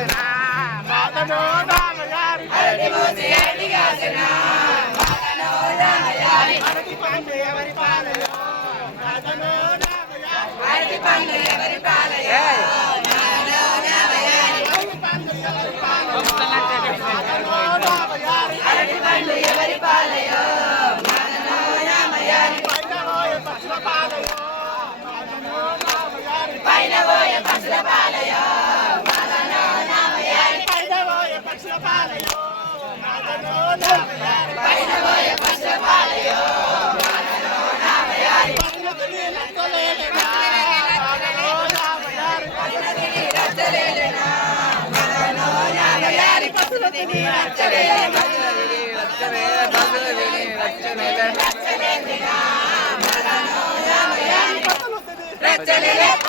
మాతను రామయారి అరటి పండు ఎవరి పాలయో మాతను రామయారి పండు ఎవరి పాలయో అరటి పండు ఎవరి పాలయో మాతను రామయారి అరటి పండు ఎవరి పాలయో మాతను రామయారి పైనవోయ పక్షుల పాలయో మాతను రామయారి పైనవోయ పక్షుల పాలయో మాతను రామయారి పైనవోయ పక్షుల పాలయో మాతను రామయారి పైనవోయ పక్షుల పాలయో మాతను రామయారి పైనతిని లక్కలేనా మాతను రామయారి పైనతిని రచ్చలేనా మాతను రామయారి పైనతిని రచ్చలేనా రచ్చలేనా మాతను రామయారి పైనతిని రచ్చలేనా